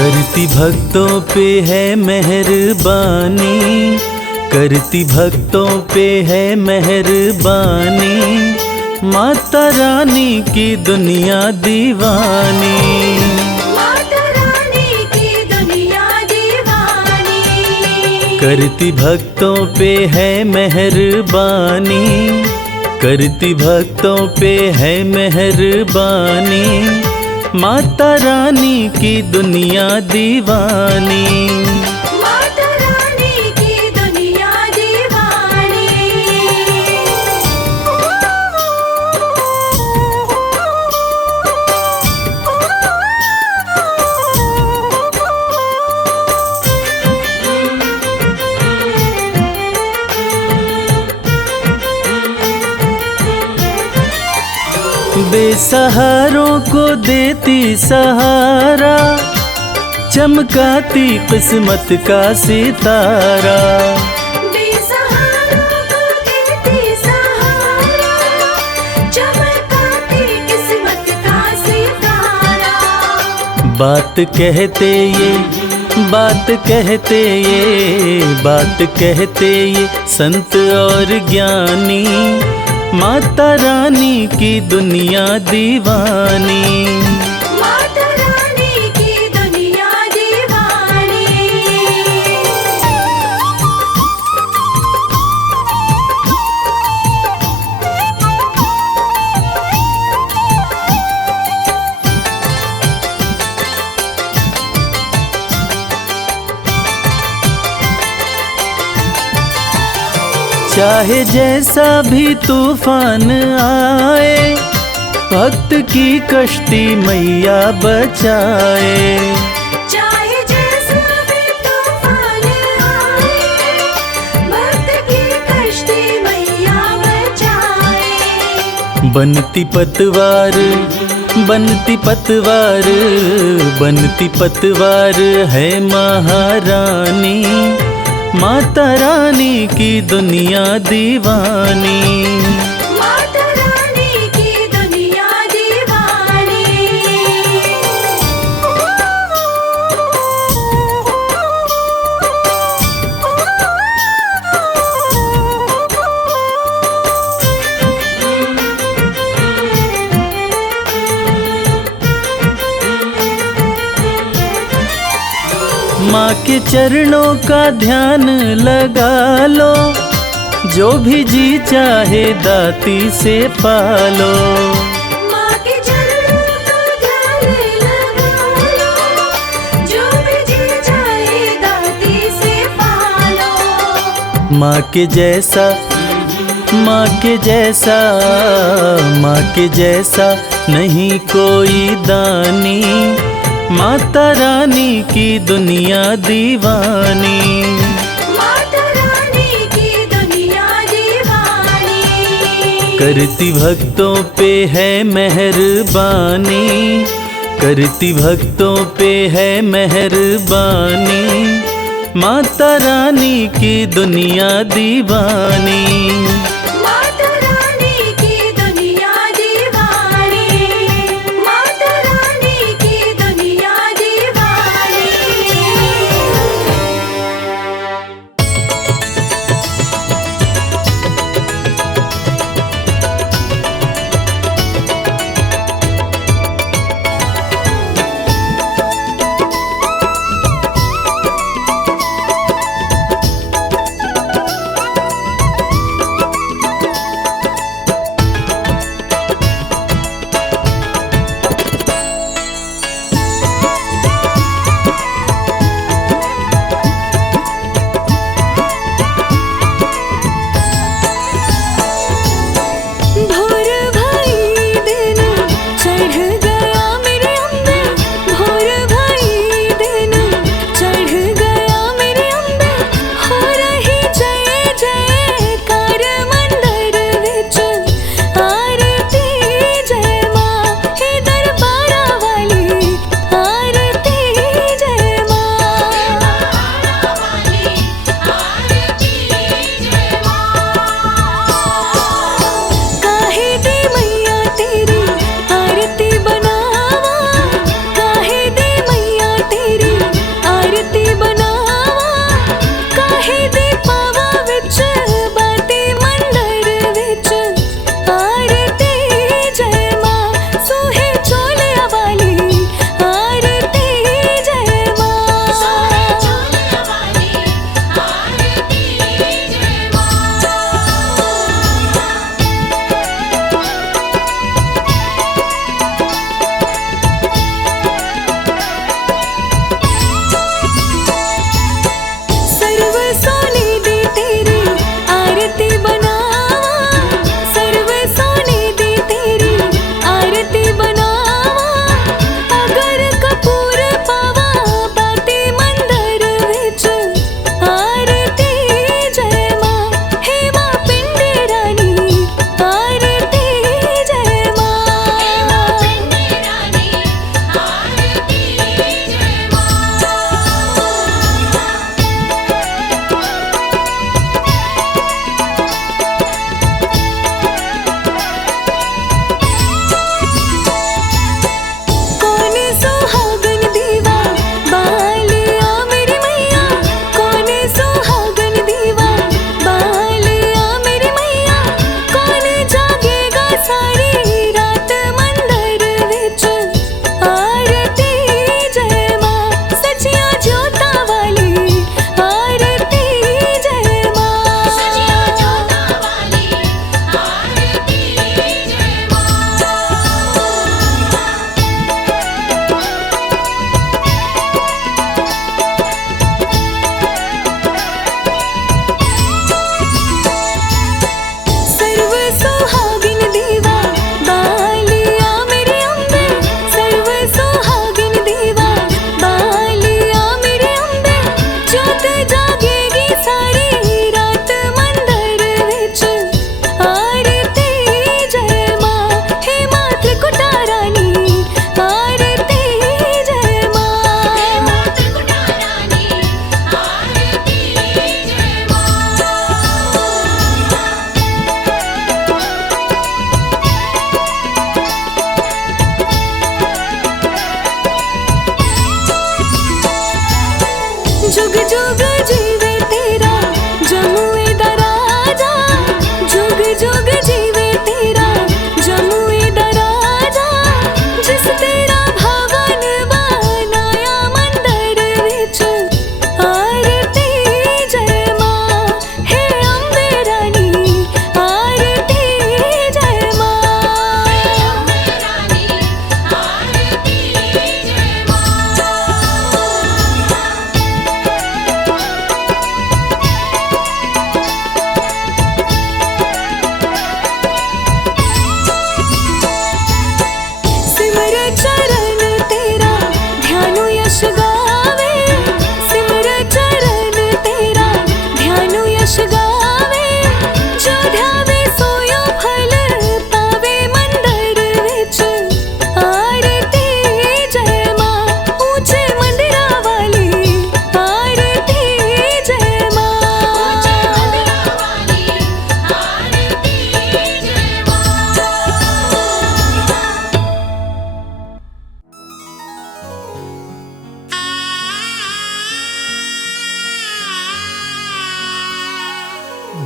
करती भक्तों पे है मेहरबानी, करती भक्तों पे है मेहरबानी, माता रानी की दुनिया दीवानी। माता रानी की दुनिया दीवानी। करती भक्तों पे है मेहरबानी, करती भक्तों पे है मेहरबानी, माता रानी की दुनिया दीवानी। माता रानी की दुनिया दीवानी। बेसहारों को देती सहारा, चमकाती किस्मत का सितारा। बेसहारों को देती सहारा, चमकाती किस्मत का सितारा। बात कहते ये, बात कहते ये, बात कहते ये संत और ज्ञानी, माता रानी की दुनिया दीवानी। माता रानी की दुनिया दीवानी। चाहे जैसा भी तूफान आए, भक्त की कश्ती मैया बचाए। चाहे जैसा भी तूफान आए, भक्त की कश्ती मैया बचाए। बनती पतवार, बनती पतवार, बनती पतवार है महारानी, माता रानी की दुनिया दीवानी। माता रानी की दुनिया दीवानी। माँ के चरणों का ध्यान लगा लो, जो भी जी चाहे दाती से पालो। माँ के चरणों का ध्यान लगा लो, जो भी जी चाहे दाती से पालो। माँ के जैसा, माँ के जैसा, माँ के जैसा नहीं कोई दानी, माता रानी की दुनिया दीवानी। माता रानी की दुनिया दीवानी। करती भक्तों पे है मेहरबानी, करती भक्तों पे है मेहरबानी, माता रानी की दुनिया दीवानी। माता रानी की दुनिया दीवानी। माता रानी की दुनिया दीवानी।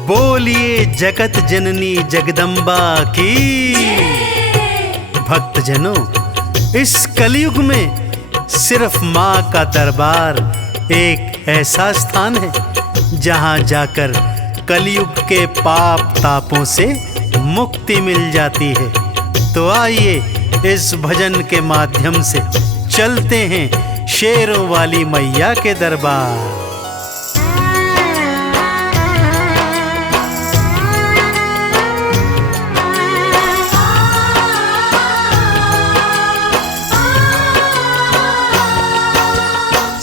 बोलिए जगत जननी जगदम्बा की। भक्तजनों, इस कलयुग में सिर्फ माँ का दरबार एक ऐसा स्थान है जहाँ जाकर कलयुग के पाप तापों से मुक्ति मिल जाती है। तो आइए इस भजन के माध्यम से चलते हैं शेरों वाली मैया के दरबार।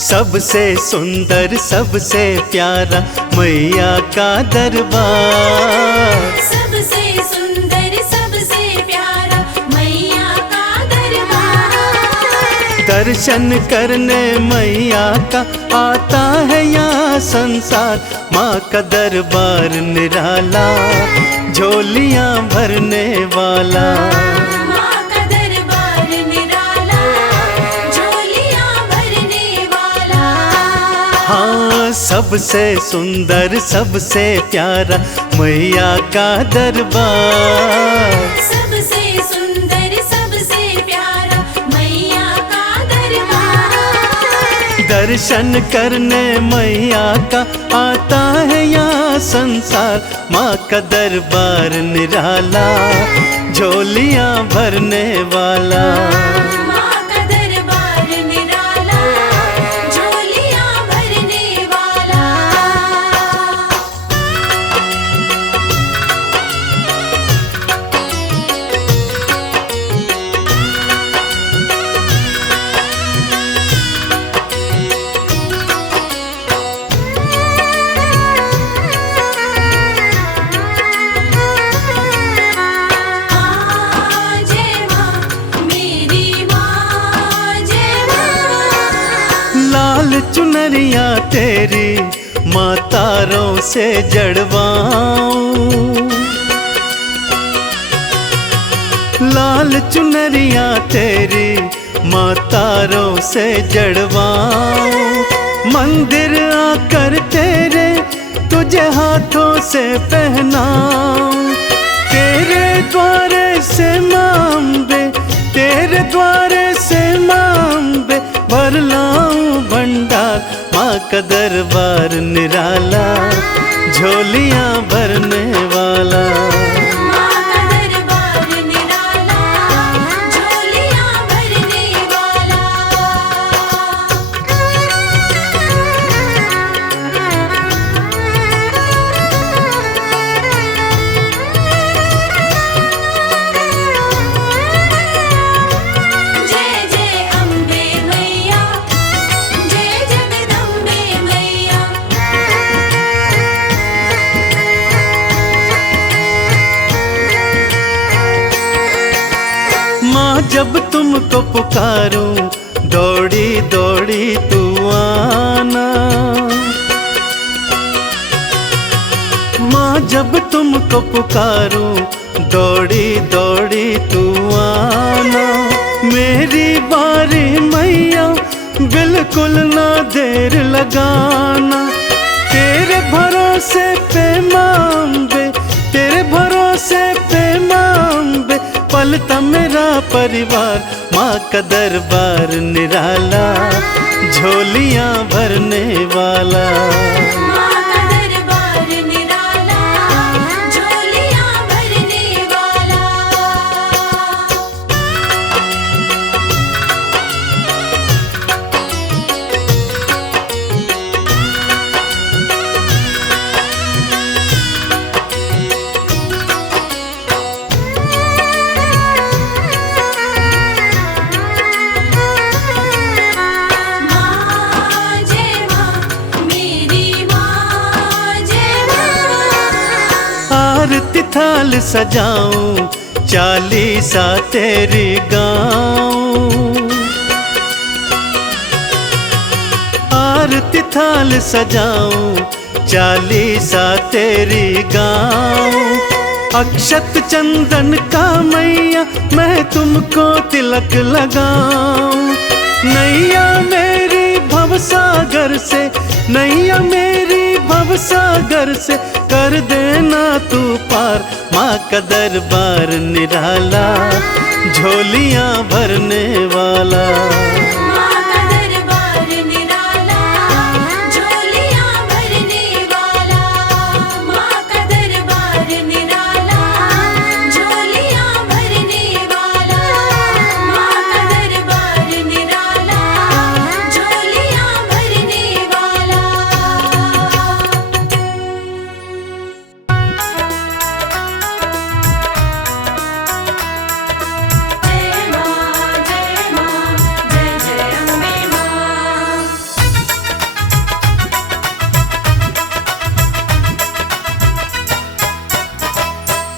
सबसे सुंदर सबसे प्यारा मैया का दरबार। सबसे सुंदर सबसे प्यारा मैया का दरबार। दर्शन करने मैया का आता है यहाँ संसार। माँ का दरबार निराला, झोलियाँ भरने वाला। माँ का दरबार निराला, झोलियाँ भरने वाला। हाँ, सबसे सुंदर सबसे प्यारा मैया का दरबार। सबसे सुंदर सबसे प्यारा मैया का दरबार। दर्शन करने मैया का आता है यहाँ संसार। माँ का दरबार निराला, झोलियाँ भरने वाला। माँ का दरबार निराला, झोलियाँ भरने वाला। जय माँ मेरी माँ, जय माँ। लाल चुनरिया तेरी माँ तारों से जड़वाऊं। लाल चुनरिया तेरी माँ तारों से जड़वाऊं। मंदिर आकर तेरे तुझे हाथों से पहनाऊं। तेरे द्वारे से माँ अम्बे, तेरे द्वारे से माँ अम्बे भर लाऊं भंडार। माँ का दरबार निराला, झोलियाँ भरने वाला। माँ का दरबार निराला, झोलियाँ भरने वाला। जय जय अम्बे मैया, जय जगदम्बे मैया। माँ जब तुमको पुकारूं, दौड़ी दौड़ी तू आना। माँ जब तुमको पुकारूं, दौड़ी दौड़ी तू आना। मेरी बारी मैया, बिल्कुल ना देर लगाना। तेरे भरोसे पे माँ अम्बे, तेरे भरोसे पे माँ अम्बे पलता मेरा परिवार। माँ का दरबार निराला, झोलियाँ भरने वाला। माँ का दरबार निराला, झोलियाँ भरने वाला। माँ जय माँ मेरी माँ, जय माँ। आरती थाल सजाऊं, चालीसा तेरी गाऊं। आरती थाल सजाऊं, चालीसा तेरी गाऊं। अक्षत चंदन का मैया मैं तुमको तिलक लगाऊं। नैया मेरी भवसागर से, नैया मेरी भवसागर से कर देना तू पार। माँ का दरबार निराला, झोलियाँ भरने वाला। माँ का दरबार निराला, झोलियाँ भरने वाला। माँ का दरबार निराला, झोलियाँ भरने वाला। माँ का दरबार निराला, झोलियाँ भरने वाला। जय माँ जय जय अम्बे माँ।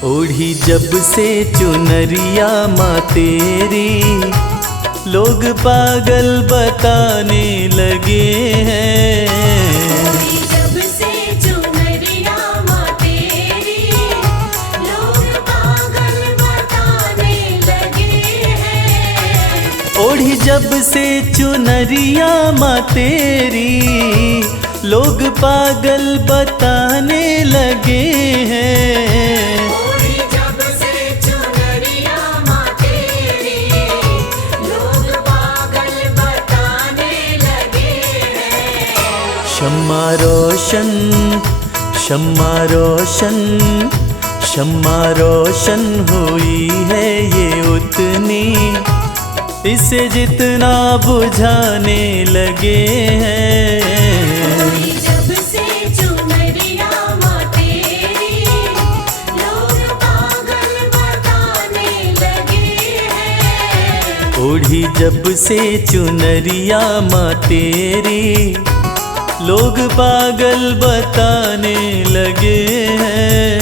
ओढ़ी जब से चुनरिया माँ तेरी, लोग पागल बताने लगे हैं। जब से चुनरिया माँ तेरी, लोग पागल बताने लगे हैं। ओढ़ी जब से चुनरिया माँ तेरी, लोग पागल बताने लगे हैं। ओढ़ी जब से चुनरिया माँ तेरी, लोग पागल बताने लगे हैं। शम्मा रोशन, शम्मा रोशन, शम्मा रोशन हुई है ये उतनी, इसे जितना बुझाने लगे हैं। जब से चुनरिया माँ तेरी, लोग पागल बताने लगे हैं। ओढ़ी जब से चुनरिया माँ तेरी, लोग पागल बताने लगे हैं।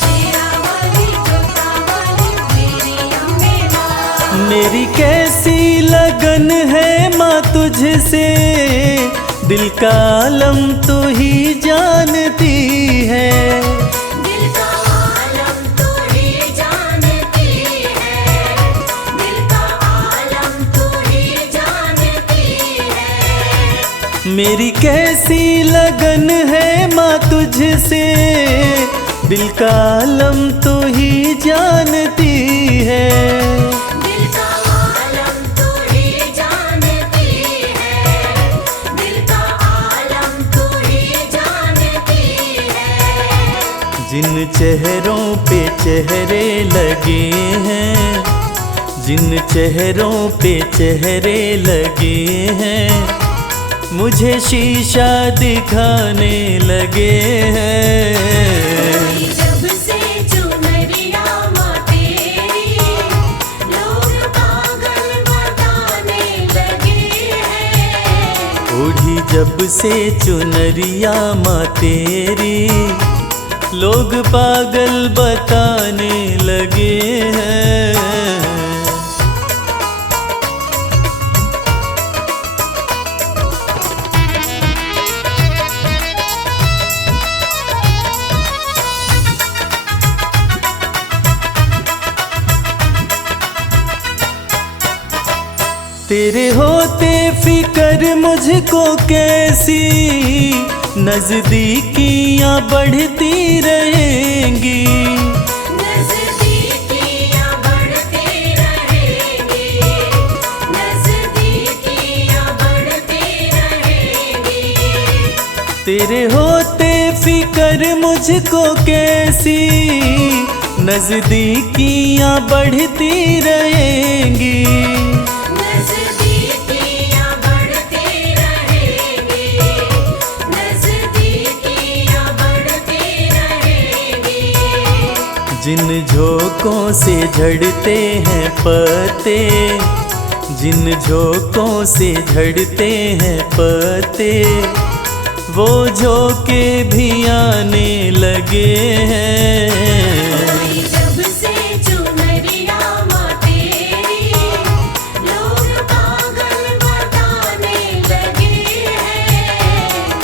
शेरा वाली जोता वाली मेरी अम्बे माँ। मेरी कैसी लगन है माँ तुझसे, दिल का आलम तू ही जानती है। दिल का आलम तू ही जानती है। दिल का आलम तू ही जानती है। मेरी कैसी लगन है माँ तुझसे, दिल का आलम तू ही जानती है। दिल का आलम तू ही जानती है। दिल का आलम तू ही जानती है। जिन चेहरों पे चेहरे लगे हैं, जिन चेहरों पे चेहरे लगे हैं, मुझे शीशा दिखाने लगे हैं। जब से चुनरिया माँ तेरी, लोग पागल बताने लगे हैं। ओढ़ी जब से चुनरिया माँ तेरी, लोग पागल बताने लगे हैं। तेरे होते फिक्र मुझको कैसी, नजदीकियां बढ़ती रहेंगी। नज़दीकियाँ बढ़ती रहेंगी। नज़दीकियाँ बढ़ती रहेंगी। तेरे होते फिक्र मुझको कैसी, नजदीकियां बढ़ती रहेंगी। नज़दीकियाँ बढ़ती रहेंगी। नज़दीकियाँ बढ़ती रहेंगी। जिन झोंकों से झड़ते हैं पत्ते, जिन झोंकों से झड़ते हैं पत्ते, वो झोंके भी आने लगे हैं। जब से चुनरिया माँ तेरी, लोग पागल बताने लगे हैं।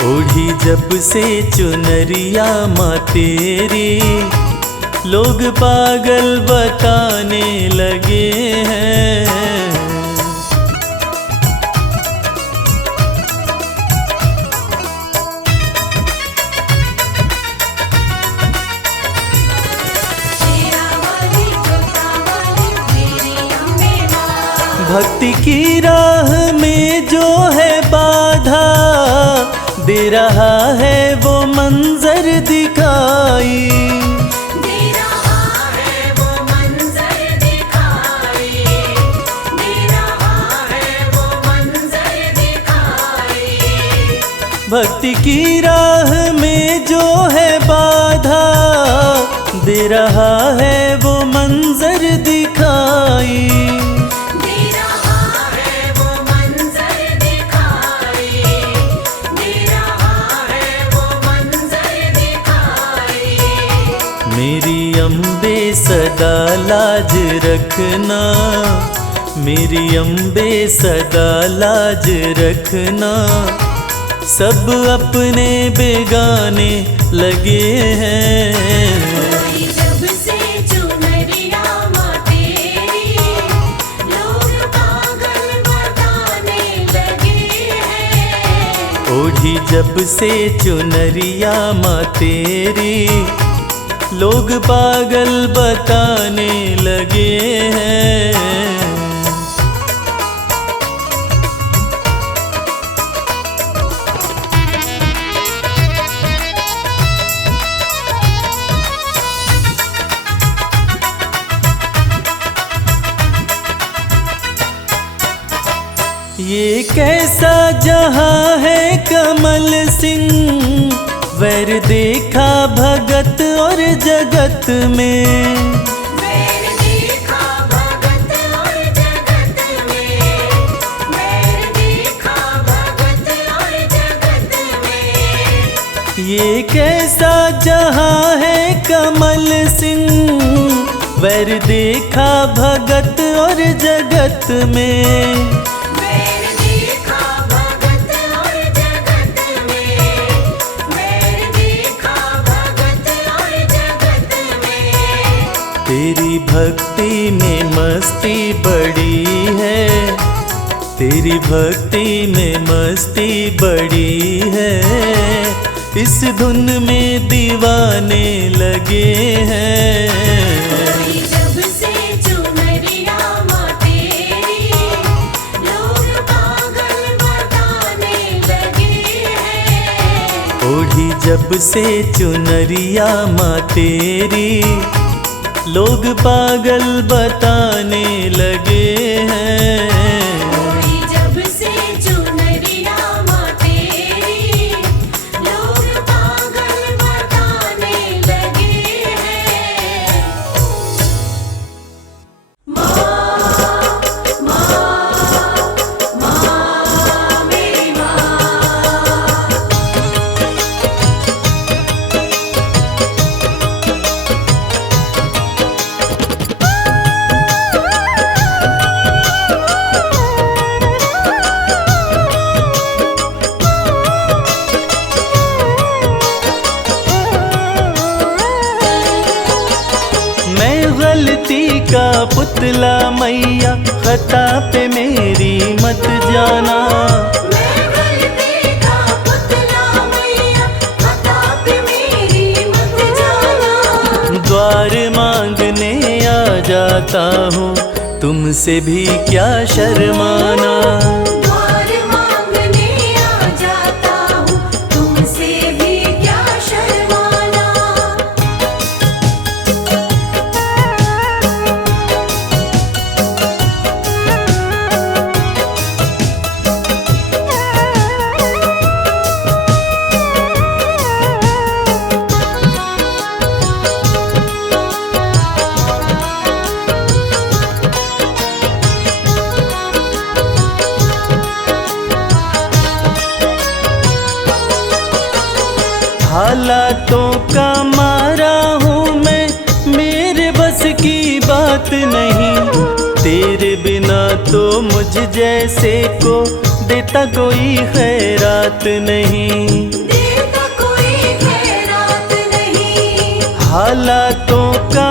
ओढ़ी जब से चुनरिया माँ तेरी, लोग पागल बताने लगे हैं। भक्ति की राह में जो है बाधा, दे रहा है वो मंजर दिखाई। दे रहा है वो मंजर दिखाई, दे रहा है वो मंजर दिखाई। भक्ति की राह में जो है बाधा, दे रहा है वो मंजर दिखाई। मेरी अम्बे सदा लाज रखना, मेरी अम्बे सदा लाज रखना। सब अपने बेगाने लगे हैं। जब से चुनरिया माँ तेरी, लोग पागल बताने लगे हैं। ओढ़ी जब से चुनरिया माँ तेरी, लोग पागल बताने लगे हैं। ये कैसा जहां है कमल सिंह, वैर देखा भगत और जगत में। वैर देखा भगत और जगत में, वैर देखा भगत और जगत में। ये कैसा जहां है कमल सिंह, वैर देखा भगत और जगत में। तेरी भक्ति में मस्ती बड़ी है, तेरी भक्ति में मस्ती बड़ी है। इस धुन में दीवाने लगे हैं। जब से चुनरिया माँ तेरी, लोग पागल बताने लगे हैं। ओढ़ी जब से चुनरिया माँ तेरी, लोग पागल बताने लगे हैं। जब से चुनरिया माँ तेरी, लोग पागल बताने लगे हैं। माँ मेरी माँ। गलती का पुतला मैया, खता पे मेरी मत जाना। मैं गलती का पुतला मैया, खता पे मेरी मत जाना। द्वार मांगने आ जाता हूँ, तुमसे भी क्या शर्माना। द्वार मांगने आ जाता हूँ, तुमसे भी क्या शर्माना। हालातों का मारा हूँ मैं, मेरे बस की बात नहीं। तेरे बिना तो मुझ जैसे को देता कोई खैरात नहीं। देता कोई खैरात नहीं। हालातों का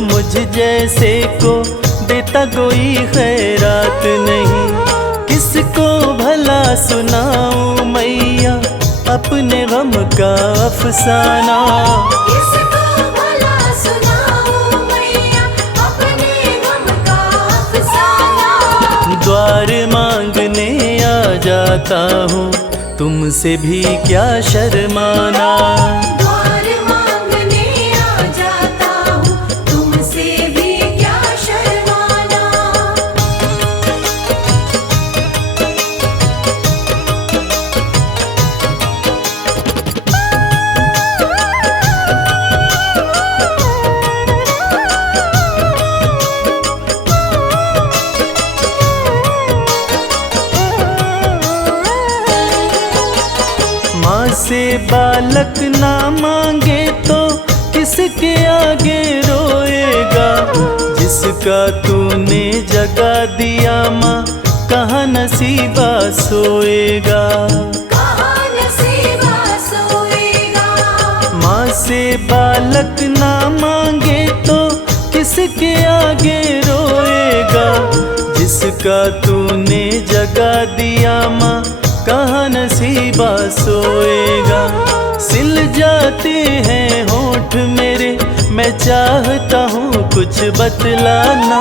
मुझ जैसे को देता कोई खैरात नहीं। किसको भला सुनाऊं मैया अपने गम का अफसाना। किसको भला सुनाऊं मैया अपने गम का अफसाना। द्वार मांगने आ जाता हूँ तुमसे भी क्या शर्माना। द्वार मांगने आ जाता हूँ तुमसे भी क्या शर्माना। माँ से बालक ना मांगे तो किसके आगे रोएगा। जिसका तूने जगा दिया माँ कहाँ नसीबा सोएगा। कहाँ नसीबा सोएगा। माँ से बालक ना मांगे तो किसके आगे रोएगा। जिसका तूने जगा दिया माँ कहाँ नसीबा सोएगा। सिल जाते हैं होठ मेरे मैं चाहता हूँ कुछ बतलाना।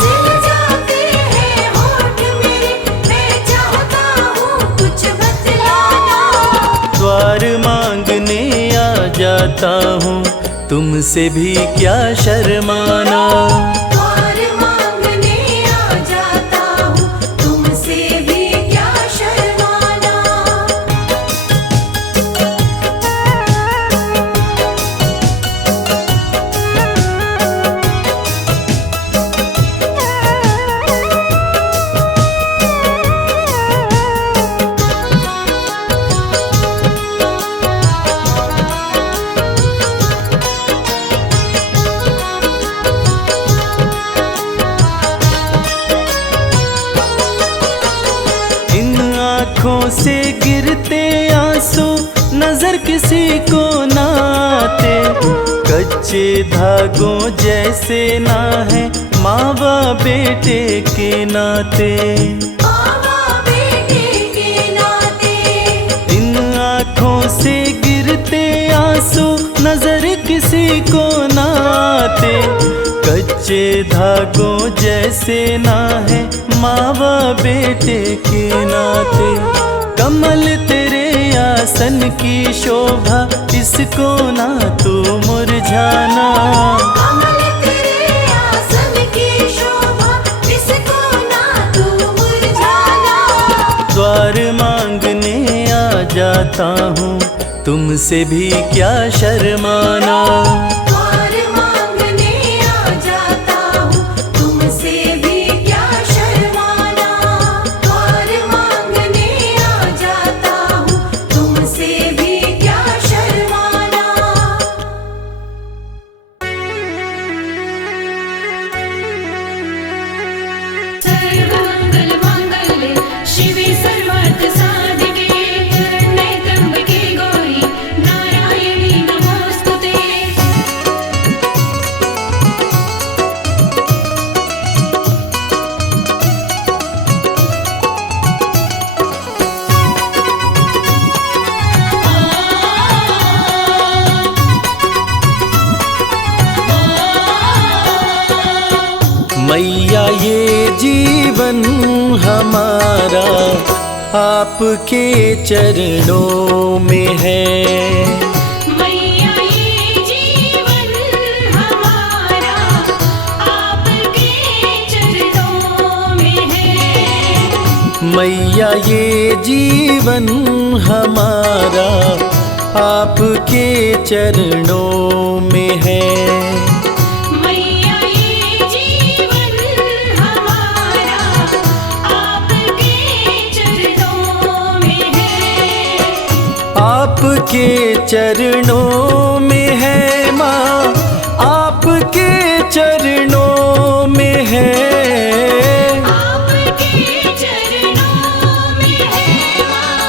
सिल जाते हैं होठ मेरे मैं चाहता हूँ कुछ बतलाना। द्वार मांगने आ जाता हूँ तुमसे भी क्या शर्माना। द्वार मांगने आ जाता हूँ तुमसे भी क्या शर्माना। इन आँखों से गिरते आंसू नजर किसी को ना आते। कच्चे धागों जैसे ना है माँ बाप बेटे के नाते। मावा बेटे के नाते। इन आँखों से गिरते आंसू नजर किसी को ना आते। कच्चे धागों जैसे ना है माँ बाप बेटे के नाते। कमल तेरे आसन की शोभा इसको ना तू मुरझाना। कमल तेरे आसन की शोभा इसको ना तू मुरझाना। द्वार मांगने आ जाता हूँ तुमसे भी क्या शर्माना। द्वार मांगने आ जाता हूँ तुमसे भी क्या शर्माना। द्वार मांगने आ जाता हूँ तुमसे भी क्या शर्माना। सर्वमंगल मांगल्ये शिवे सर्वार्थ साधिके नैतंबिके गौरी नारायणी नमोस्तुते। मैया ये जीवन हमारा आपके चरणों में है। मैया ये जीवन हमारा आपके चरणों में है। मैया ये जीवन हमारा आपके चरणों में है। मैया ये जीवन हमारा आपके चरणों में है। आपके चरणों में है माँ आपके चरणों में है। आपके चरणों में है माँ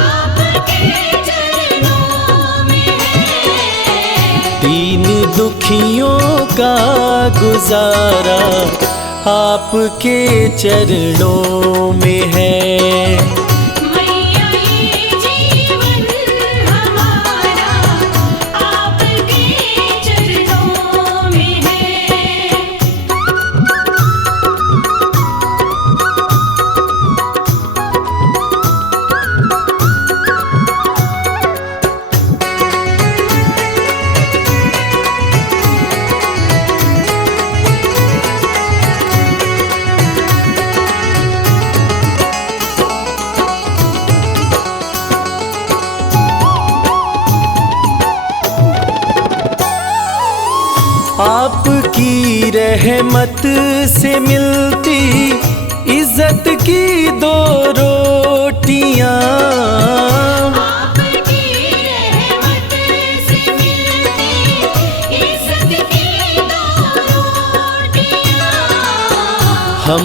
आपके चरणों में है। दीन दुखियों का गुजारा आपके चरणों में है। मैया ये जीवन हमारा आपके चरणों में है। आपकी रहमत से मिलती इज्जत की दो रोटियां, आपकी रहमत से मिलती इज्जत की दो रोटियां। हम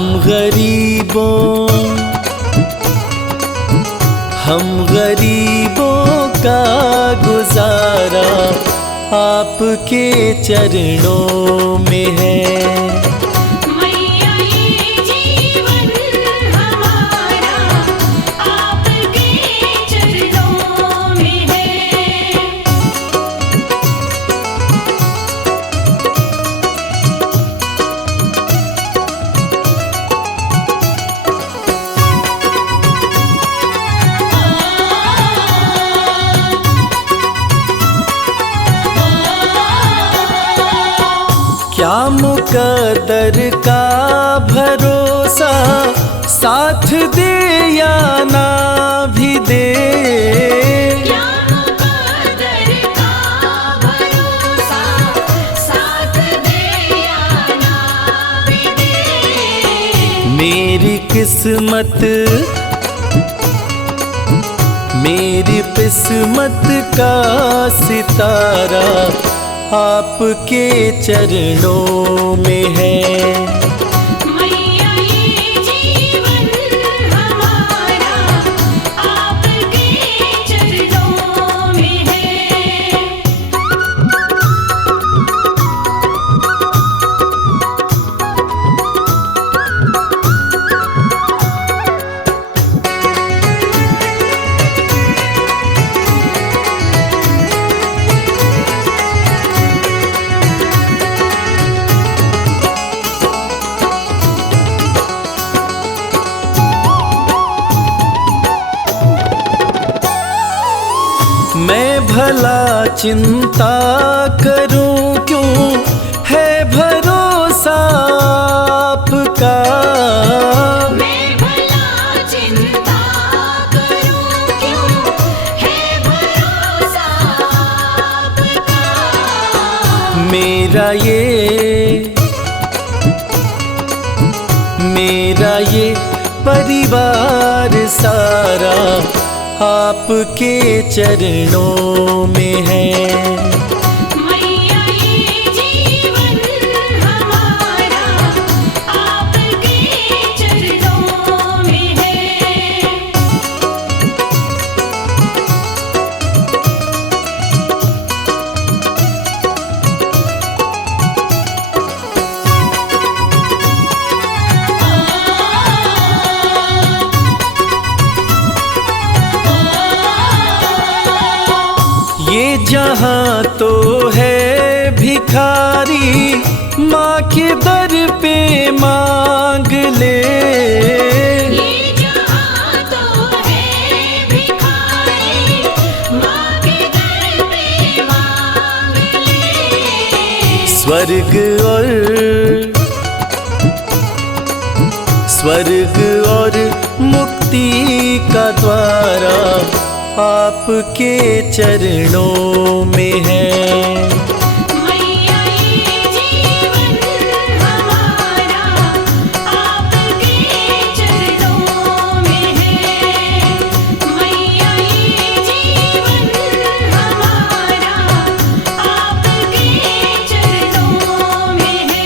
गरीबों का गुजारा आपके चरणों में है। मैया ये जीवन हमारा आपके चरणों में है। क्या मुकद्दर का भरोसा साथ दे या ना भी दे, क्या मुकद्दर का भरोसा साथ दे या ना भी दे। मेरी किस्मत का सितारा आपके चरणों में है। मैया ये जीवन हमारा आपके चरणों में है। मैं भला चिंता करूं क्यों है भरोसा आपका, मैं भला चिंता करूं क्यों है भरोसा आपका। मेरा ये परिवार सारा आपके चरणों में है। मैया ये जीवन हमारा आपके चरणों में है। ये जहां तो है भिखारी माँ के दर पे मांग ले, ये जहां तो है भिखारी माँ के दर पे मांग ले। स्वर्ग और मुक्ति का द्वारा आपके चरणों में है। मैया ये जीवन हमारा आपके चरणों में है। मैया ये जीवन हमारा आपके चरणों में है।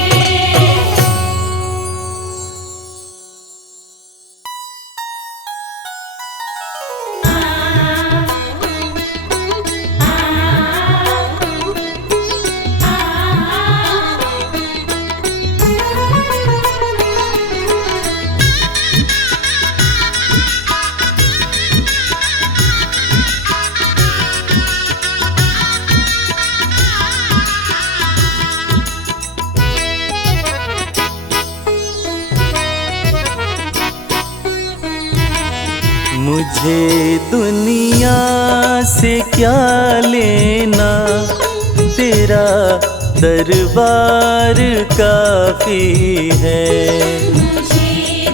मुझे दुनिया से क्या लेना, तेरा दरबार काफी है। मुझे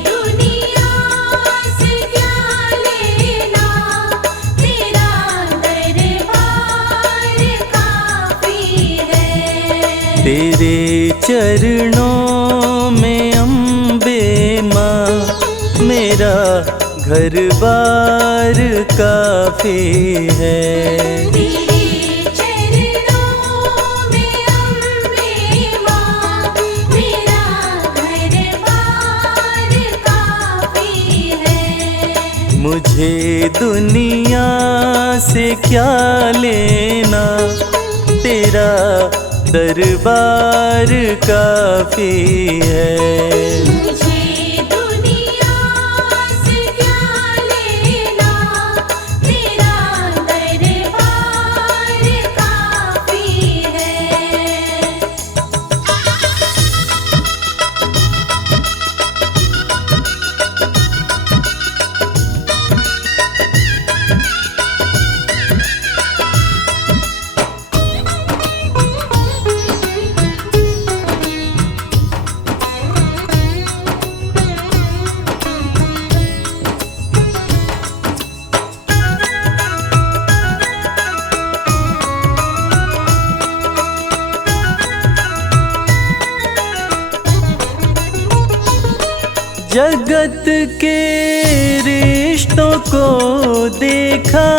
दुनिया से क्या लेना, तेरा दरबार काफी है। तेरे चरणों में अम्बे माँ, मेरा घर बार काफी है। तेरे चरणों में अम्बे माँ, मेरा घर-बार काफी है। मुझे दुनिया से क्या लेना, तेरा दरबार काफी है। मुझे दुनिया से क्या लेना, तेरा दरबार काफी है। जगत के रिश्तों को देखा,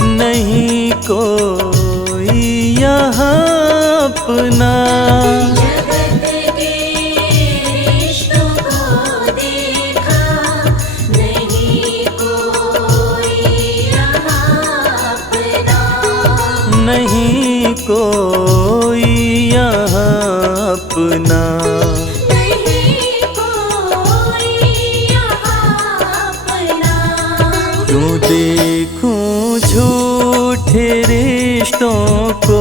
नहीं कोई यहाँ अपना। जगत के रिश्तों को देखा, नहीं कोई यहाँ अपना। नहीं कोई यहाँ अपना। नहीं कोई यहाँ अपना। क्यों देखूं झूठे रिश्तों को,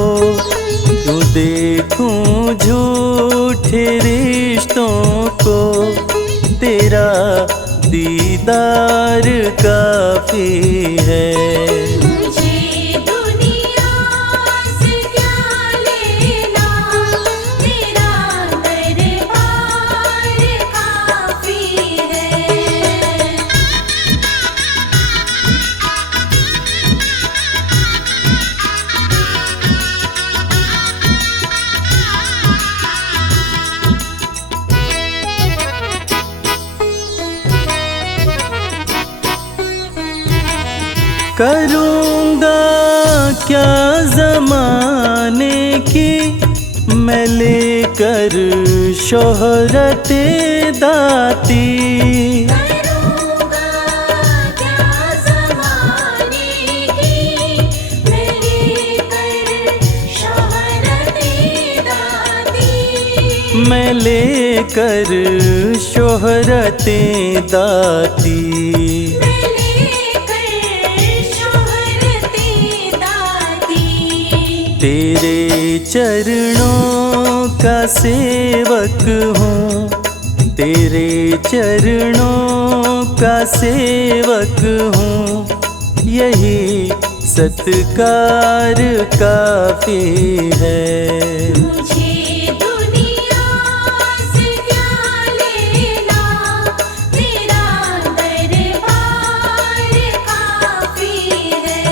क्यों देखूं झूठे रिश्तों को, तेरा दीदार काफी है। मुझे दुनिया से क्या लेना, तेरा दरबार काफी है। करूँगा क्या ज़माने की मैं लेकर शोहरते दाती। करूँगा क्या ज़माने की मैं लेकर शोहरते दाती। मैं लेकर शोहरते दाती। मैं लेकर शोहरते दाती। तेरे चरणों का सेवक हूँ, तेरे चरणों का सेवक हूँ, यही सत्कार काफी है। मुझे दुनिया से क्या लेना, तेरा दरबार काफी है।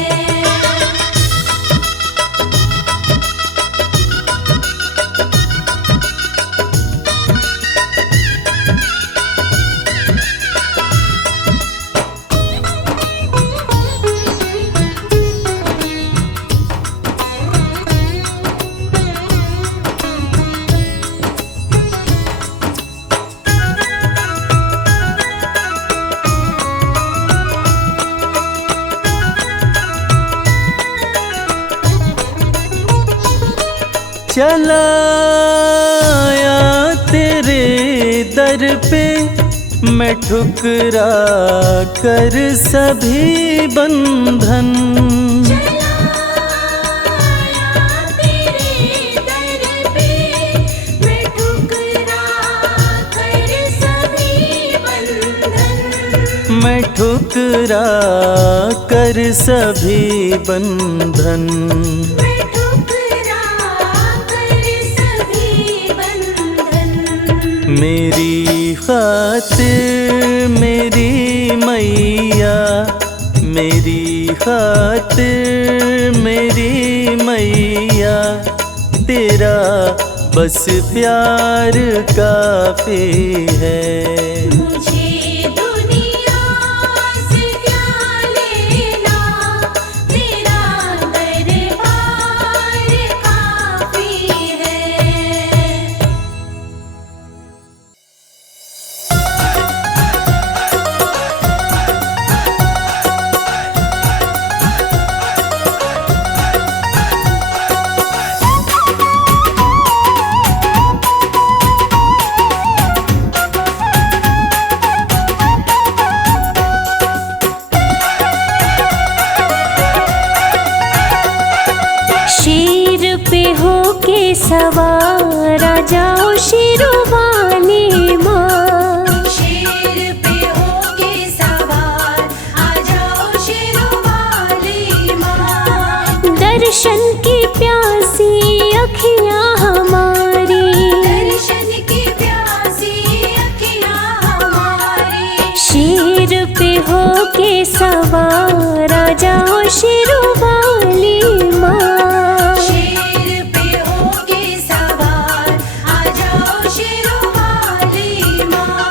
चलाया तेरे दर पे मैं ठुकरा कर सभी बंधन। चलाया तेरे दर पे मैं ठुकरा कर सभी बंधन। मैं ठुकरा कर सभी बंधन। मैं ठुकरा कर सभी बंधन। मेरी खातिर मेरी मैया, मेरी खातिर मेरी मैया, तेरा बस प्यार काफी है। मुझे दुनिया से क्या लेना, तेरा दरबार काफी है। शेर पे होके सवार आ जाओ शेरवाली माँ। शेर पे होके सवार आ जाओ शेरवाली माँ। दर्शन की प्यासी अखियाँ हमारी, दर्शन की प्यासी अखियाँ हमारी। शेर पे होके सवार आ जाओ शेरवाली माँ। शेर पे होके सवार आ जाओ शेरवाली माँ।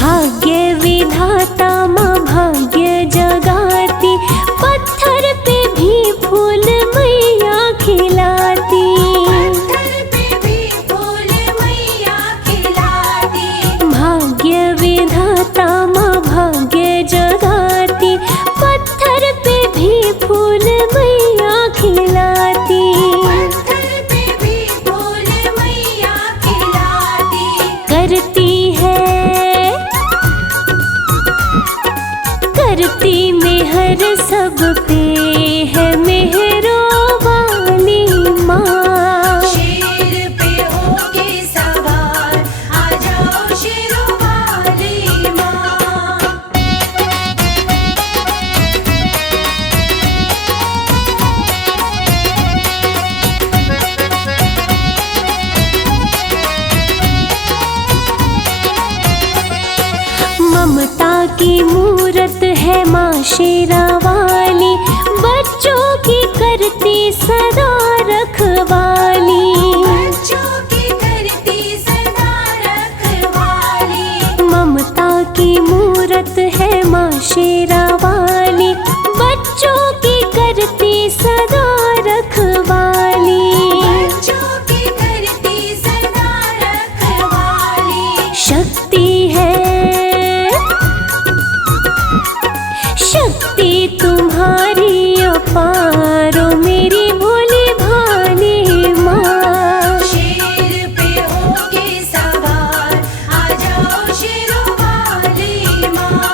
भाग्य विधाता माँ भाग्य जगाती, पत्थर पे भी फूल मैया खिलाती। पत्थर पे भी फूल मैया खिलाती। भाग्य विधाता माँ भाग्य जगाती, पत्थर पे भी फूल मैया खिलाती। पत्थर पे भी फूल मैया खिलाती। करती मेहर सब पे है मेहरो वाली माँ। शेर पे होके सवार आ जाओ शेरवाली माँ। ममता की मूरत है माँ शेरावाली, बच्चों की करती सदा रखवाली। बच्चों की करती सदा रखवाली। ममता की मूरत है माँ शेरावाली, बच्चों की करती सदा रखवाली। बच्चों की करती सदा रखवाली। शक्ति है, शक्ति तुम्हारी अपार ओ मेरी भोली भाली माँ। शेर पे होके सवार आ जाओ शेरवाली माँ।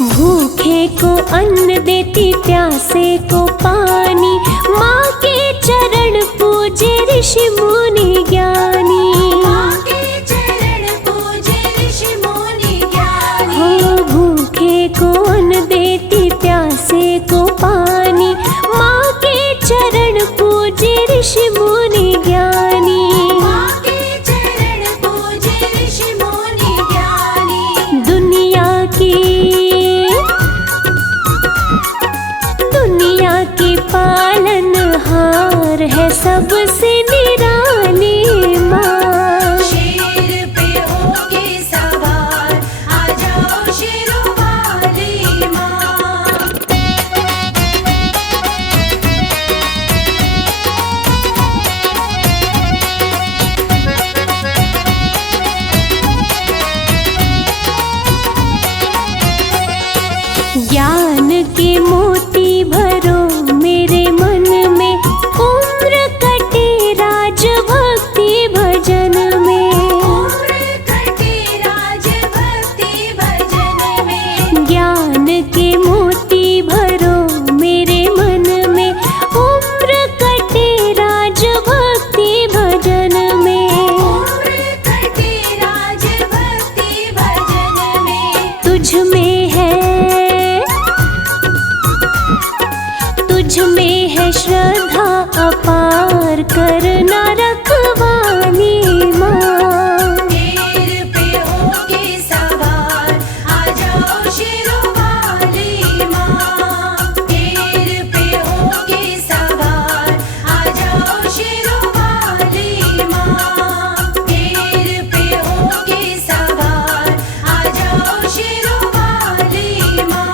भूखे को अन्न देती, प्यासे को पानी, माँ के चरण पूजे ऋषि मुनि ज्ञानी। माँ के चरण पूजे ऋषि मुनि ज्ञानी। हो भूखे को अन्न देती, प्यासे को पानी, माँ के चरण पूजे ऋषि मुनि ज्ञानी। माँ के चरण पूजे ऋषि मुनि ज्ञानी। दुनिया की पालनहार है सबसे निराली माँ। शेर पे होके सवार आ जाओ शेरवाली माँ। श्रद्धा अपार करना रखवाली माँ। शेर पे होके सवार आ जाओ शेरों वाली माँ। शेर पे होके सवार आ जाओ शेरों वाली माँ। शेर पे होके सवार आ जाओ शेरों वाली माँ।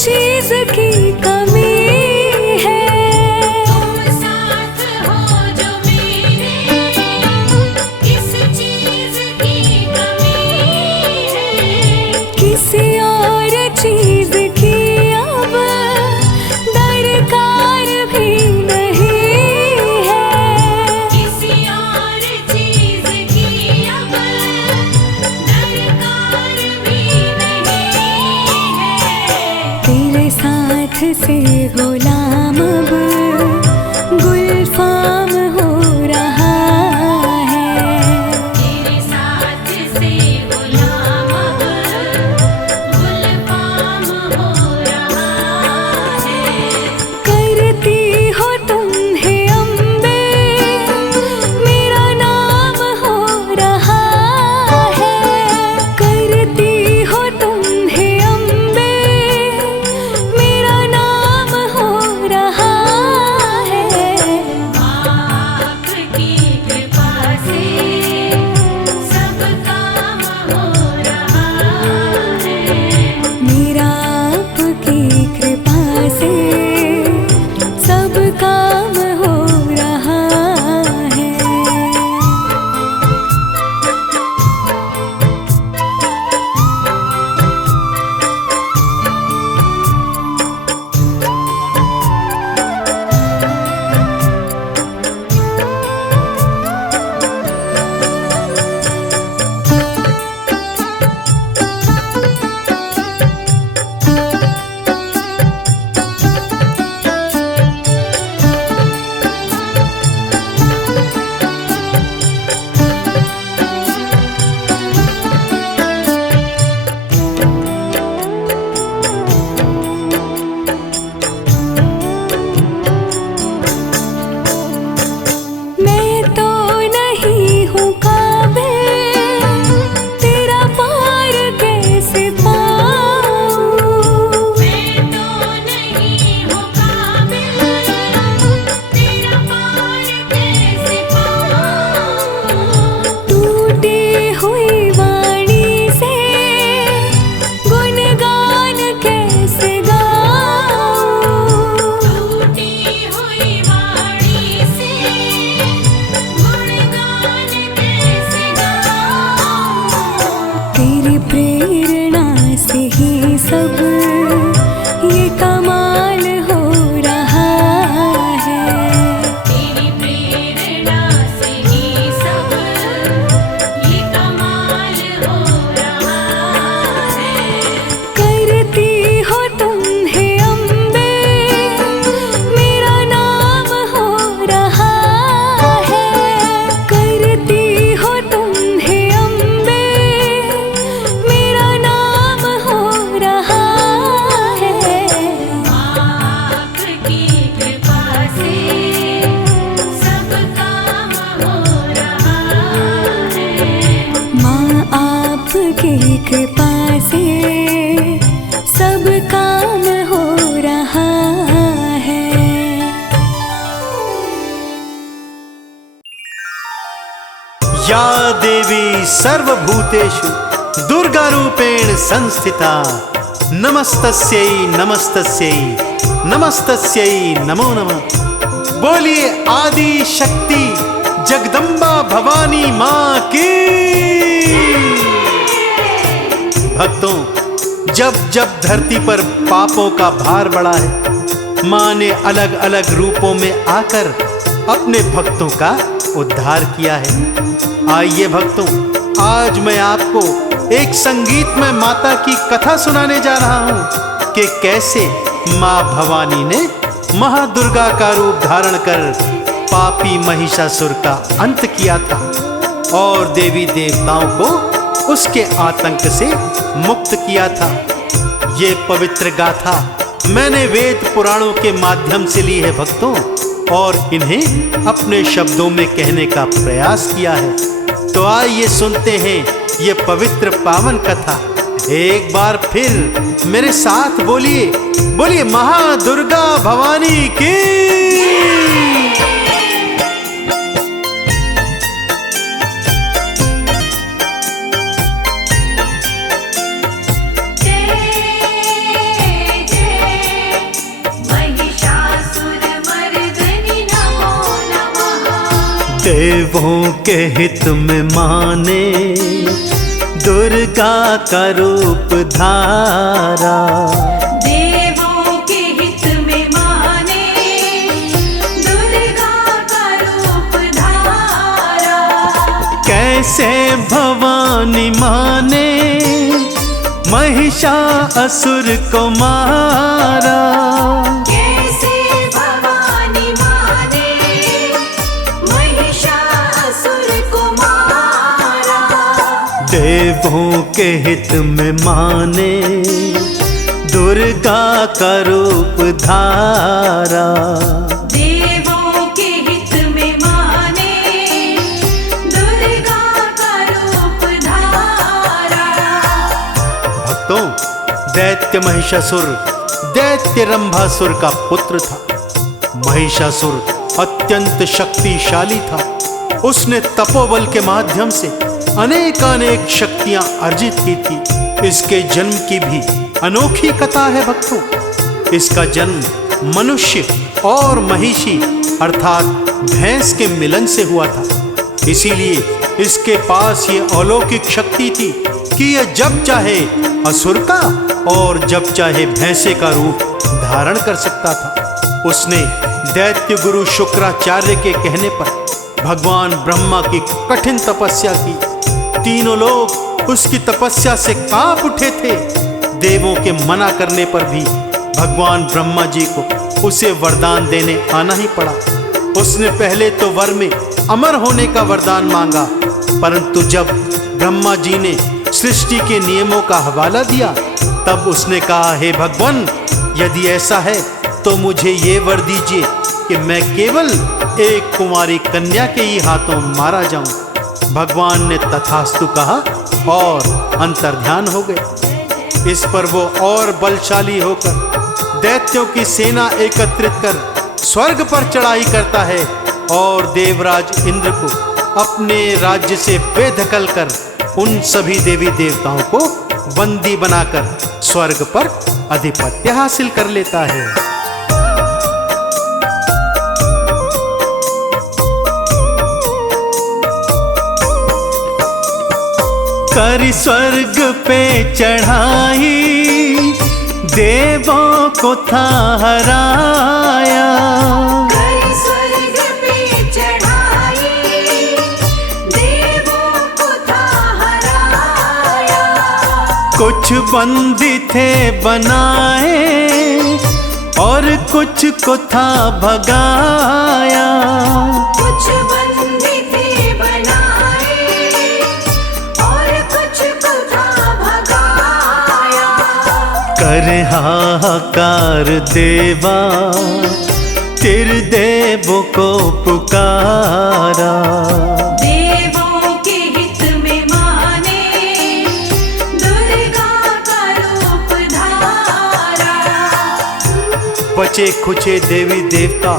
चीज की कमी है। तुम साथ हो जो मेरे, किस चीज की कमी है। किसी और चीज की अब दरकार भी नहीं है। किसी और चीज की अब दरकार भी नहीं है। तेरे साथ से गुलाम अब गुलफाम हो रहा है। तेरे साथ से गुलाम अब गुलफाम हो रहा है। करती हो तुम है अम्बे, मेरा नाम हो रहा है। करती हो तुम है अम्बे, मेरा नाम हो रहा है। आपकी कृपा से सब काम हो रहा है। मेरा आपकी कृपा से सब काम हो रहा है। मैं तो नहीं हूँ काबिल, तेरा पार कैसे पाऊँ। मैं तो नहीं हूँ काबिल, तेरा पार कैसे पाऊँ। टूटी हुई वाणी से गुणगान कैसे गाऊँ। टूटी हुई वाणी से गुणगान कैसे गाऊँ। तेरी प्रेरणा से ही सब ये कमाल हो रहा है। तेरी प्रेरणा से ही सब ये कमाल हो रहा है। करती हो तुम है अम्बे, मेरा नाम हो रहा है। करती हो तुम है अम्बे, मेरा नाम हो रहा है। आपकी कृपा से सब काम हो रहा है। माँ आपकी कृपा से सब काम हो रहा है। या देवी सर्वभूतेषु दुर्गारूपेण संस्थिता नमस्तस्यै नमस्तस्यै नमस्तस्यै नमो नमः। बोलिए आदि शक्ति जगदम्बा भवानी माँ की। भक्तों, जब जब धरती पर पापों का भार बढ़ा है, माँ ने अलग अलग रूपों में आकर अपने भक्तों का उद्धार किया है। आइए भक्तों, आज मैं आपको एक संगीत में माता की कथा सुनाने जा रहा हूँ कि कैसे माँ भवानी ने महादुर्गा का रूप धारण कर पापी महिषासुर का अंत किया था और देवी देवताओं को उसके आतंक से मुक्त किया था। ये पवित्र गाथा मैंने वेद पुराणों के माध्यम से ली है भक्तों, और इन्हें अपने शब्दों में कहने का प्रयास किया है। तो आइए सुनते हैं ये पवित्र पावन कथा। एक बार फिर मेरे साथ बोलिए, बोलिए महादुर्गा भवानी की। जय देवों के हित में माने दुर्गा का रूप धारा। देवों के हित में माने दुर्गा का रूप धारा। कैसे भवानी माने महिषासुर को मारा। कैसे भवानी माने महिषासुर को मारा। देवों के हित में माने दुर्गा का रूप धारा। देवों के हित में माने दुर्गा का रूप धारा। भक्तों, दैत्य महिषासुर दैत्य रंभासुर का पुत्र था। महिषासुर अत्यंत शक्तिशाली था। उसने तपोबल के माध्यम से अनेकानेक शक्तियां अर्जित की थी। इसके जन्म की भी अनोखी कथा है भक्तों। इसका जन्म मनुष्य और महिषी अर्थात भैंस के मिलन से हुआ था। इसीलिए इसके पास ये अलौकिक शक्ति थी कि यह जब चाहे असुर का और जब चाहे भैंसे का रूप धारण कर सकता था। उसने दैत्य गुरु शुक्राचार्य के कहने पर भगवान ब्रह्मा की कठिन तपस्या की। तीनों लोग उसकी तपस्या से कांप उठे थे। देवों के मना करने पर भी भगवान ब्रह्मा जी को उसे वरदान देने आना ही पड़ा। उसने पहले तो वर में अमर होने का वरदान मांगा, परंतु जब ब्रह्मा जी ने सृष्टि के नियमों का हवाला दिया तब उसने कहा, हे भगवान, यदि ऐसा है तो मुझे ये वर दीजिए कि मैं केवल एक कुंवारी कन्या के ही हाथों मारा जाऊं। भगवान ने तथास्तु कहा और अंतर्ध्यान हो गए। इस पर वो और बलशाली होकर दैत्यों की सेना एकत्रित कर स्वर्ग पर चढ़ाई करता है और देवराज इंद्र को अपने राज्य से बेदखल कर उन सभी देवी देवताओं को बंदी बनाकर स्वर्ग पर आधिपत्य हासिल कर लेता है। कर स्वर्ग पे चढ़ाई देवों को था हराया। कर स्वर्ग पे चढ़ाई देवों को था हराया। कुछ बंदी थे बनाए और कुछ को था भगाया। कुछ बंदी थे बनाए और कुछ को था भगाया। कर हाहाकार देवा त्रिदेवों को पुकारा। देवों के हित में माने दुर्गा का रूप धारा। बचे खुचे देवी देवता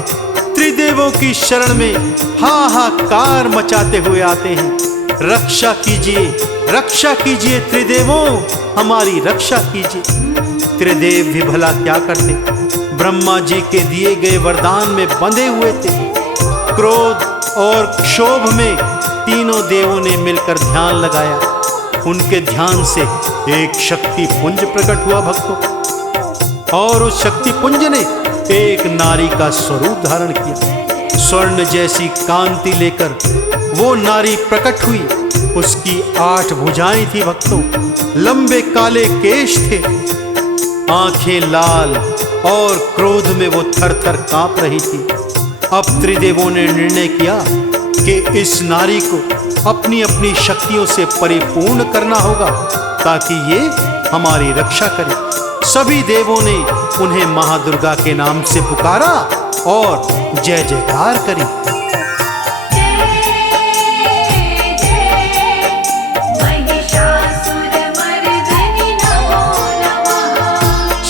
त्रिदेवों की शरण में हाहाकार मचाते हुए आते हैं। रक्षा कीजिए त्रिदेवों, हमारी रक्षा कीजिए। त्रिदेव भी भला क्या करते, ब्रह्मा जी के दिए गए वरदान में बंधे हुए थे। क्रोध और क्षोभ में तीनों देवों ने मिलकर ध्यान लगाया। उनके ध्यान से एक शक्ति पुंज प्रकट हुआ भक्तों, और उस शक्ति पुंज ने एक नारी का स्वरूप धारण किया। स्वर्ण जैसी कांति लेकर वो नारी प्रकट हुई। उसकी 8 भुजाएं थी भक्तों, लंबे काले केश थे, आंखें लाल और क्रोध में वो थर थर कांप रही थी। अब त्रिदेवों ने निर्णय किया कि इस नारी को अपनी अपनी शक्तियों से परिपूर्ण करना होगा ताकि ये हमारी रक्षा करे। सभी देवों ने उन्हें महादुर्गा के नाम से पुकारा और जय जयकार करी।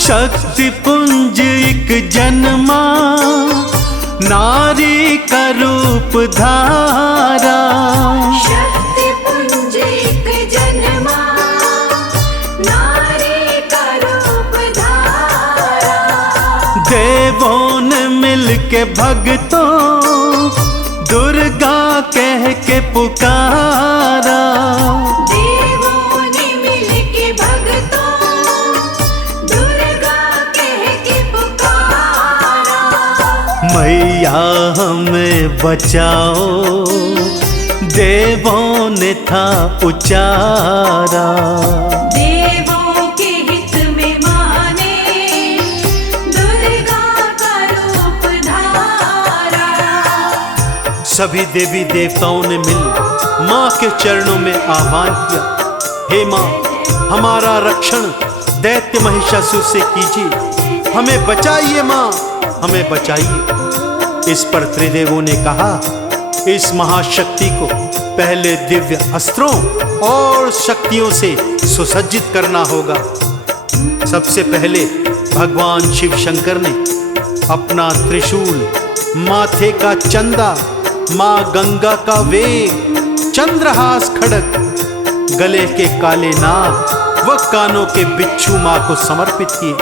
शक्ति पुंज एक जन्मा, नारी का रूप धारा। शक्ति पुंज एक जन्मा, नारी का रूप धारा। देवों ने मिल के भक्तों दुर्गा कह के पुकारा, देवों ने मिलके भक्तों दुर्गा कह के पुकारा। मैया हमें बचाओ, देवों ने था उचारा। देवों के हित में माने दुर्गा का रूप धारा। सभी देवी देवताओं ने मिल माँ के चरणों में आह्वान किया, हे माँ, हमारा रक्षण दैत्य महिषासुर से कीजिए, हमें बचाइए माँ, हमें बचाइए। इस पर त्रिदेवों ने कहा, इस महाशक्ति को पहले दिव्य अस्त्रों और शक्तियों से सुसज्जित करना होगा। सबसे पहले भगवान शिव शंकर ने अपना त्रिशूल, माथे का चंदा, माँ गंगा का वेग, चंद्रहास खड़ग, गले के काले नाग व कानों के बिच्छू माँ को समर्पित किए।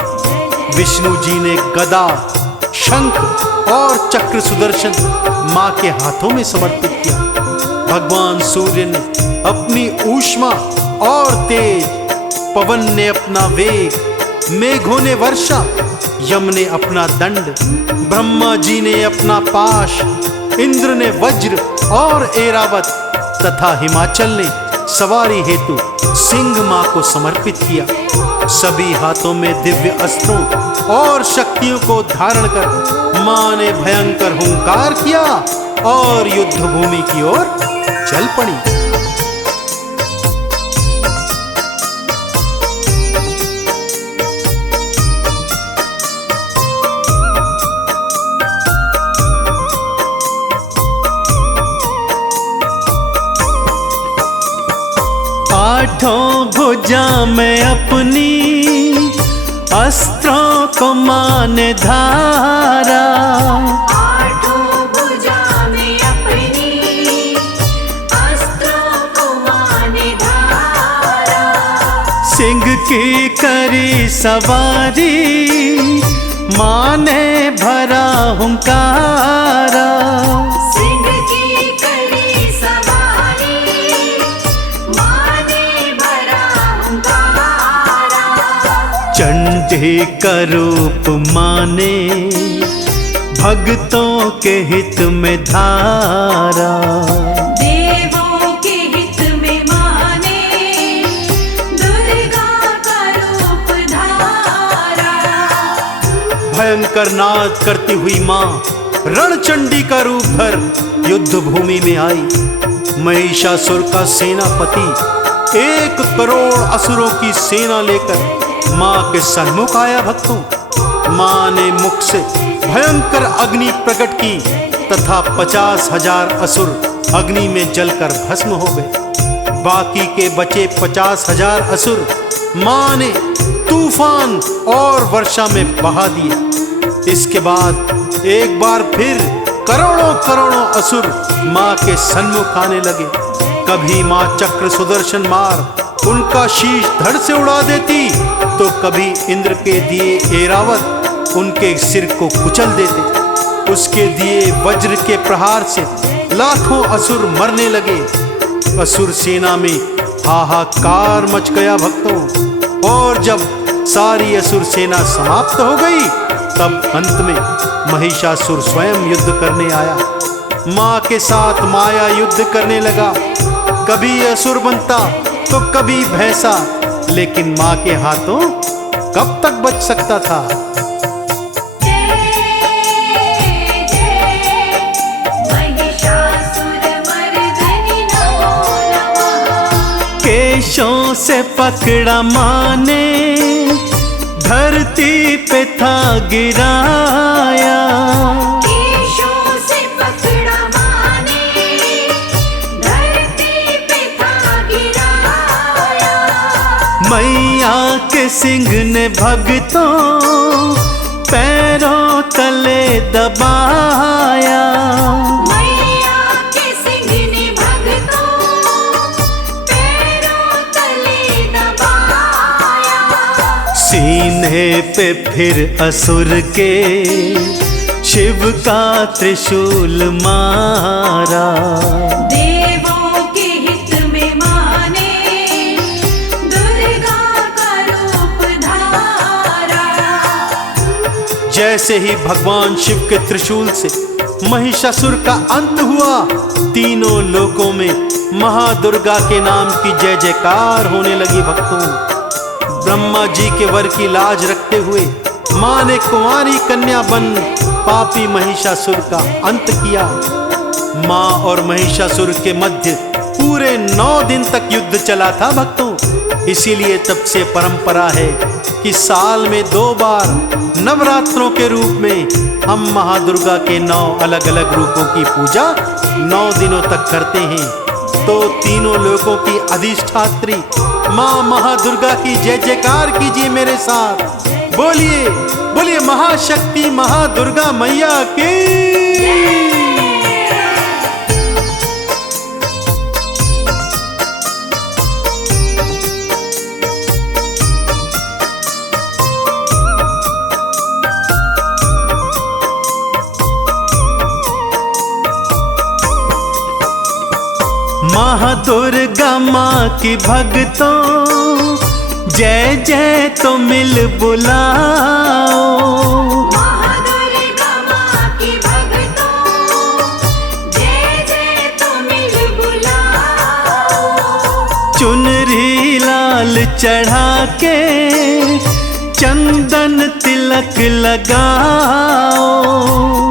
विष्णु जी ने गदा, शंख और चक्र सुदर्शन माँ के हाथों में समर्पित किया। भगवान सूर्य ने अपनी ऊष्मा और तेज, पवन ने अपना वेग, मेघों ने वर्षा, यम ने अपना दंड, ब्रह्मा जी ने अपना पाश, इंद्र ने वज्र और ऐरावत तथा हिमाचल ने सवारी हेतु सिंह माँ को समर्पित किया। सभी हाथों में दिव्य अस्त्रों और शक्तियों को धारण कर माँ ने भयंकर हुंकार किया और युद्ध भूमि की ओर चल पड़ी। आठों भुजा में अपनी अस्त्रों को मान धारा, आठों भुजा में अपनी अस्त्रों को माने धारा। सिंह की करी सवारी, माँ ने भरा हुंकारा। सिंह की करी सवारी, माने भरा हुंकारा। चंडी का रूप माने, भक्तों के हित में धारा। देवों के हित में माने दुर्गा का रूप धारा। भयंकर नाद करती हुई माँ रणचंडी का रूप धर युद्ध भूमि में आई। महिषासुर का सेनापति 1 करोड़ असुरों की सेना लेकर माँ के सन्मुख आया। भक्तों, माँ ने मुख से भयंकर अग्नि प्रकट की तथा 50,000 असुर अग्नि में जलकर भस्म हो गए। बाकी के बचे 50,000 असुर माँ ने तूफान और वर्षा में बहा दिए। इसके बाद एक बार फिर करोड़ों करोड़ों असुर माँ के सन्मुख आने लगे। कभी माँ चक्र सुदर्शन मार उनका शीश धड़ से उड़ा देती, तो कभी इंद्र के दिए ऐरावत उनके सिर को कुचल देते। उसके दिए वज्र के प्रहार से लाखों असुर मरने लगे। असुर सेना में हाहाकार मच गया भक्तों। और जब सारी असुर सेना समाप्त हो गई, तब अंत में महिषासुर स्वयं युद्ध करने आया। माँ के साथ माया युद्ध करने लगा। कभी असुर बनता तो कभी भैंसा, लेकिन माँ के हाथों कब तक बच सकता था। जय जय महिषासुर मर्दनि नमो नमः। केशों से पकड़ा माँ ने, धरती पे था गिराया। केशों से पकड़ा माने, धरती पे था गिराया। मैया के सिंह ने भक्तों पैरों तले दबाया। मैया के सिंह ने भक्तों पैरों तले दबाया। सीने पे फिर असुर के शिव का त्रिशूल मारा, देवों के हित में माने दुर्गा का रूप धारा। जैसे ही भगवान शिव के त्रिशूल से महिषासुर का अंत हुआ, तीनों लोकों में महादुर्गा के नाम की जय जयकार होने लगी। भक्तों, ब्रह्मा जी के वर की लाज रखते हुए मां ने कुंवारी कन्या बन पापी महिषासुर का अंत किया। मां और महिषासुर के मध्य पूरे 9 दिन तक युद्ध चला था। भक्तों, इसीलिए तब से परंपरा है कि साल में 2 बार नवरात्रों के रूप में हम महादुर्गा के 9 अलग अलग रूपों की पूजा 9 दिनों तक करते हैं। तो तीनों लोकों की अधिष्ठात्री मां महादुर्गा की जय जयकार कीजिए मेरे साथ। बोलिए बोलिए महाशक्ति महादुर्गा मैया की। महादुर्गा माँ की भक्तों जय जय तो मिल बुलाओ। महादुर्गा माँ की भक्तों जय जय तो मिल बुलाओ। चुनरी लाल चढ़ा के चंदन तिलक लगाओ।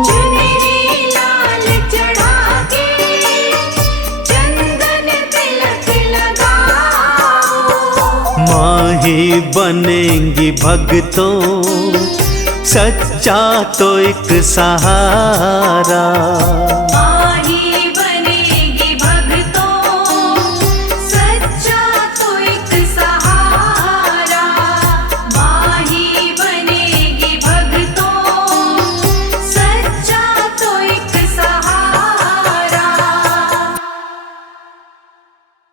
चुनरी लाल चढ़ा के चंदन तिलक लगाओ। माही बनेंगी भक्तों सच्चा तो एक सहारा।